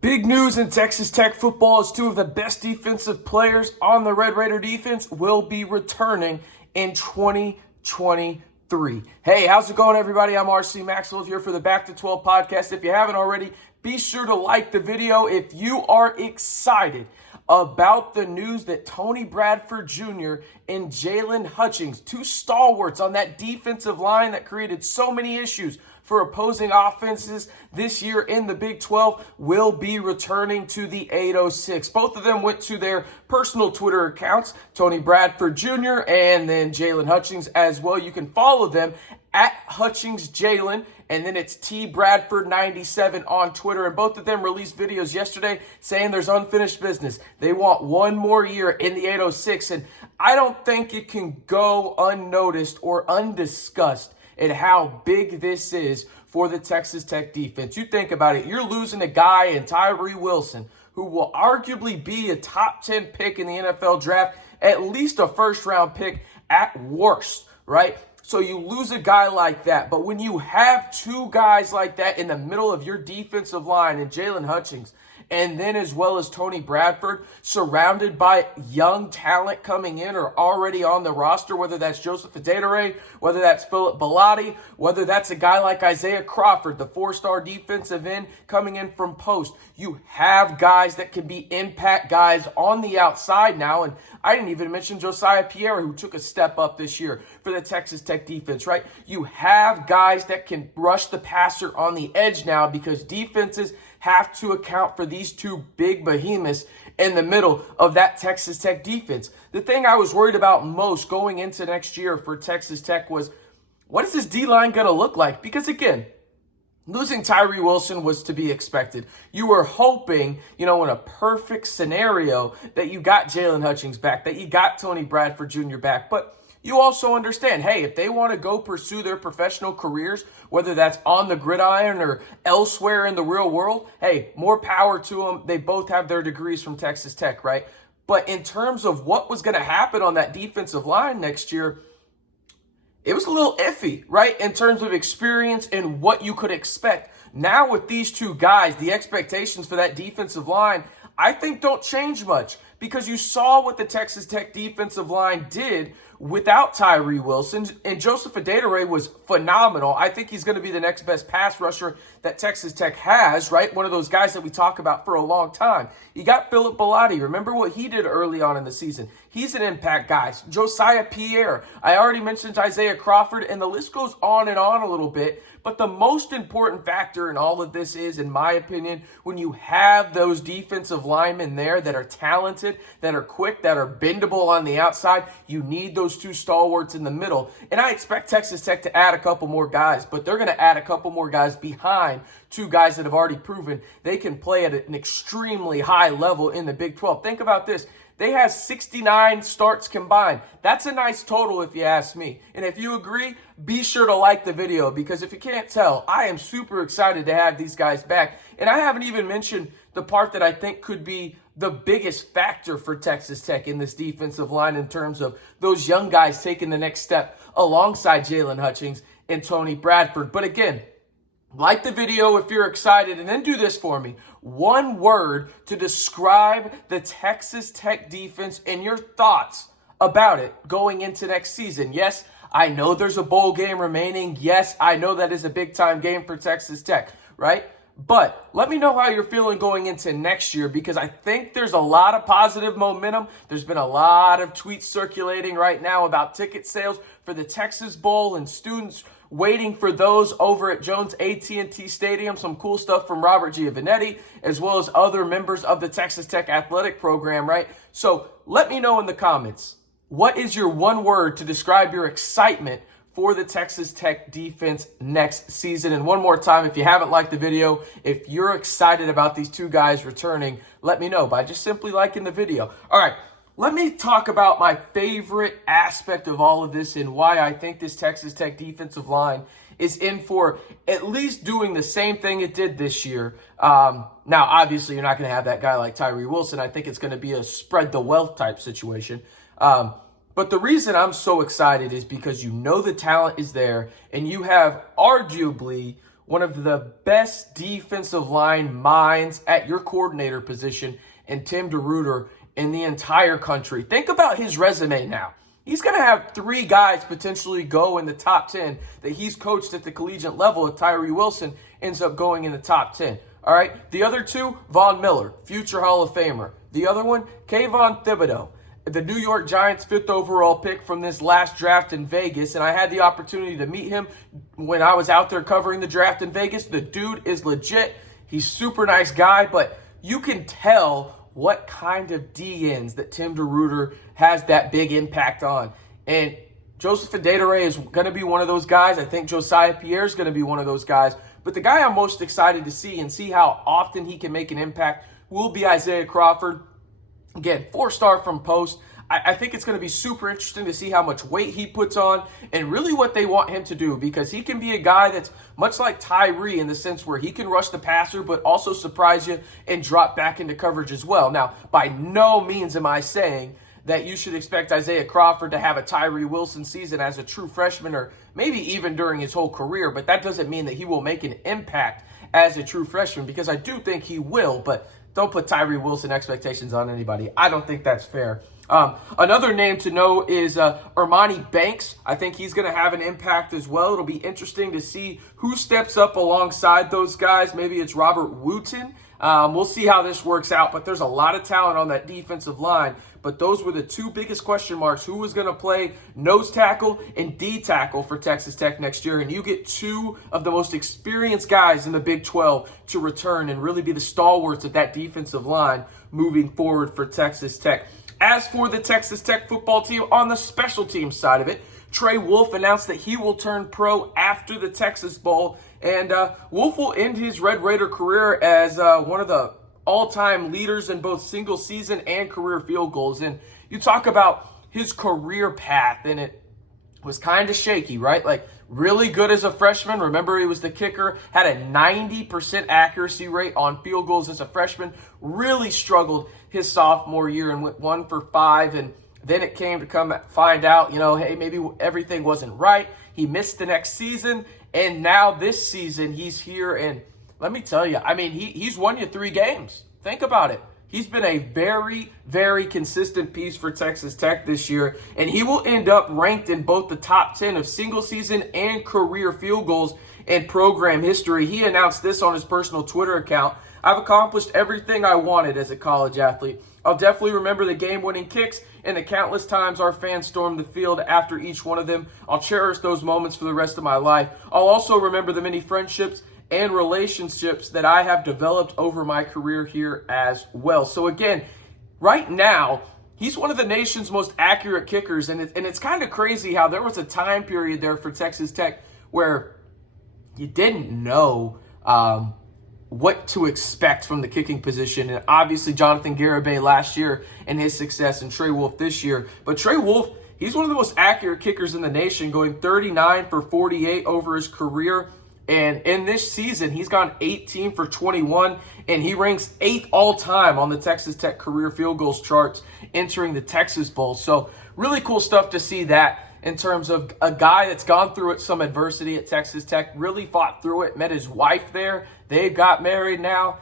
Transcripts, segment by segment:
Big news in Texas Tech football is two of the best defensive players on the Red Raider defense will be returning in 2023. Hey, how's it going, everybody? I'm RC Maxwell here for the Back to 12 podcast. If you haven't already, be sure to like the video. If you are excited about the news that Tony Bradford Jr. and Jaylon Hutchings, two stalwarts on that defensive line that created so many issues for opposing offenses this year in the Big 12, will be returning to the 806. Both of them went to their personal Twitter accounts, Tony Bradford Jr. and then Jaylon Hutchings as well. You can follow them at Hutchings Jaylon, and then it's T Bradford 97 on Twitter. And both of them released videos yesterday saying there's unfinished business. They want one more year in the 806, and I don't think it can go unnoticed or undiscussed at how big this is for the Texas Tech defense. You think about it, you're losing a guy in Tyree Wilson who will arguably be a top 10 pick in the NFL draft, at least a first-round pick at worst, right? So you lose a guy like that. But when you have two guys like that in the middle of your defensive line, and Jaylon Hutchings, and then as well as Tony Bradford, surrounded by young talent coming in or already on the roster, whether that's Joseph Adedire, whether that's Philip Bellotti, whether that's a guy like Isaiah Crawford, the four-star defensive end coming in from post. You have guys that can be impact guys on the outside now, and I didn't even mention Josiah Pierre, who took a step up this year for the Texas Tech defense, right? You have guys that can rush the passer on the edge now because defenses have to account for these two big behemoths in the middle of that Texas Tech defense. The thing I was worried about most going into next year for Texas Tech was, what is this D-line going to look like? Because again, losing Tyree Wilson was to be expected. You were hoping, in a perfect scenario, that you got Jaylon Hutchings back, that you got Tony Bradford Jr. back. But you also understand, hey, if they want to go pursue their professional careers, whether that's on the gridiron or elsewhere in the real world, hey, more power to them. They both have their degrees from Texas Tech, right? But in terms of what was going to happen on that defensive line next year, it was a little iffy, right, in terms of experience and what you could expect. Now with these two guys, the expectations for that defensive line, I think, don't change much because you saw what the Texas Tech defensive line did without Tyree Wilson, and Joseph Adedire was phenomenal. I think he's going to be the next best pass rusher that Texas Tech has, right? One of those guys that we talk about for a long time. You got Philip Bellotti. Remember what he did early on in the season. He's an impact guy. Josiah Pierre. I already mentioned Isaiah Crawford, and the list goes on and on a little bit. But the most important factor in all of this is, in my opinion, when you have those defensive linemen there that are talented, that are quick, that are bendable on the outside, you need those two stalwarts in the middle. And I expect Texas Tech to add a couple more guys, but they're going to add a couple more guys behind two guys that have already proven they can play at an extremely high level in the Big 12. Think about this. They have 69 starts combined. That's a nice total if you ask me. And if you agree, be sure to like the video because if you can't tell, I am super excited to have these guys back. And I haven't even mentioned the part that I think could be the biggest factor for Texas Tech in this defensive line in terms of those young guys taking the next step alongside Jaylon Hutchings and Tony Bradford. But again, like the video if you're excited, and then do this for me. One word to describe the Texas Tech defense and your thoughts about it going into next season. Yes, I know there's a bowl game remaining. Yes, I know that is a big-time game for Texas Tech, right? But let me know how you're feeling going into next year because I think there's a lot of positive momentum. There's been a lot of tweets circulating right now about ticket sales for the Texas Bowl and students waiting for those over at Jones AT&T Stadium. Some cool stuff from Robert Giovanetti, as well as other members of the Texas Tech athletic program, right? So let me know in the comments, what is your one word to describe your excitement for the Texas Tech defense next season? And one more time, if you haven't liked the video, if you're excited about these two guys returning, let me know by just simply liking the video. All right. Let me talk about my favorite aspect of all of this and why I think this Texas Tech defensive line is in for at least doing the same thing it did this year. Now, obviously, you're not going to have that guy like Tyree Wilson. I think it's going to be a spread the wealth type situation. But the reason I'm so excited is because the talent is there and you have arguably one of the best defensive line minds at your coordinator position in Tim DeRuyter in the entire country. Think about his resume now. He's going to have 3 guys potentially go in the top 10 that he's coached at the collegiate level. Tyree Wilson ends up going in the top 10. All right. The other 2, Von Miller, future Hall of Famer. The other one, Kayvon Thibodeau, the New York Giants 5th overall pick from this last draft in Vegas. And I had the opportunity to meet him when I was out there covering the draft in Vegas. The dude is legit. He's super nice guy, but you can tell what kind of DNs that Tim DeRuyter has that big impact on. And Joseph Adedire is going to be one of those guys. I think Josiah Pierre is going to be one of those guys. But the guy I'm most excited to see and see how often he can make an impact will be Isaiah Crawford. Again, 4-star from Post. I think it's going to be super interesting to see how much weight he puts on and really what they want him to do, because he can be a guy that's much like Tyree in the sense where he can rush the passer but also surprise you and drop back into coverage as well. Now, by no means am I saying that you should expect Isaiah Crawford to have a Tyree Wilson season as a true freshman or maybe even during his whole career, but that doesn't mean that he will make an impact as a true freshman, because I do think he will, but don't put Tyree Wilson expectations on anybody. I don't think that's fair. Another name to know is Armani Banks. I think he's going to have an impact as well. It'll be interesting to see who steps up alongside those guys. Maybe it's Robert Wooten. We'll see how this works out, but there's a lot of talent on that defensive line. But those were the 2 biggest question marks. Who was going to play nose tackle and D tackle for Texas Tech next year? And you get 2 of the most experienced guys in the Big 12 to return and really be the stalwarts of that defensive line moving forward for Texas Tech. As for the Texas Tech football team, on the special teams side of it, Trey Wolff announced that he will turn pro after the Texas Bowl. And Wolff will end his Red Raider career as one of the all-time leaders in both single season and career field goals. And you talk about his career path, and it was kind of shaky, right? Like, really good as a freshman. Remember, he was the kicker, had a 90% accuracy rate on field goals as a freshman. Really struggled his sophomore year and went 1 for 5. And then it came to find out, hey, maybe everything wasn't right. He missed the next season. And now this season, he's here. And let me tell you, he's won you 3 games. Think about it. He's been a very, very consistent piece for Texas Tech this year, and he will end up ranked in both the top 10 of single season and career field goals in program history. He announced this on his personal Twitter account. I've accomplished everything I wanted as a college athlete. I'll definitely remember the game-winning kicks and the countless times our fans stormed the field after each one of them. I'll cherish those moments for the rest of my life. I'll also remember the many friendships and relationships that I have developed over my career here as well. So again, right now, he's one of the nation's most accurate kickers, and it's kind of crazy how there was a time period there for Texas Tech where you didn't know what to expect from the kicking position. And obviously, Jonathan Garibay last year and his success, and Trey Wolff this year. But Trey Wolff, he's one of the most accurate kickers in the nation, going 39 for 48 over his career. And in this season, he's gone 18 for 21, and he ranks 8th all-time on the Texas Tech career field goals charts entering the Texas Bowl. So really cool stuff to see that in terms of a guy that's gone through some adversity at Texas Tech, really fought through it, met his wife there. They got married now.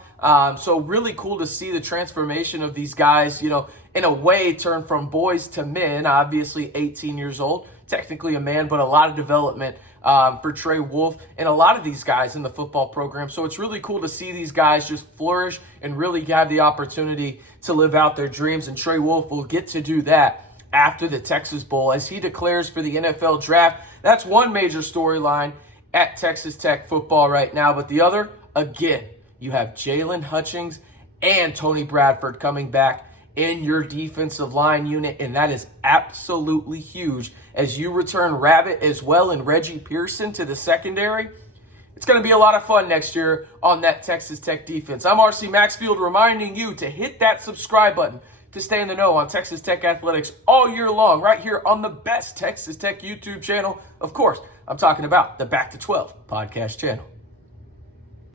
So really cool to see the transformation of these guys, in a way turn from boys to men, obviously 18 years old, technically a man, but a lot of development for Trey Wolff and a lot of these guys in the football program. So it's really cool to see these guys just flourish and really have the opportunity to live out their dreams. And Trey Wolff will get to do that after the Texas Bowl as he declares for the NFL draft. That's one major storyline at Texas Tech football right now. But the other, again, you have Jaylon Hutchings and Tony Bradford coming back in your defensive line unit, and that is absolutely huge as you return Rabbit as well and Reggie Pearson to the secondary. It's going to be a lot of fun next year on that Texas Tech defense. I'm RC Maxfield reminding you to hit that subscribe button to stay in the know on Texas Tech athletics all year long right here on the best Texas Tech YouTube channel. Of course, I'm talking about the Back to 12 podcast channel.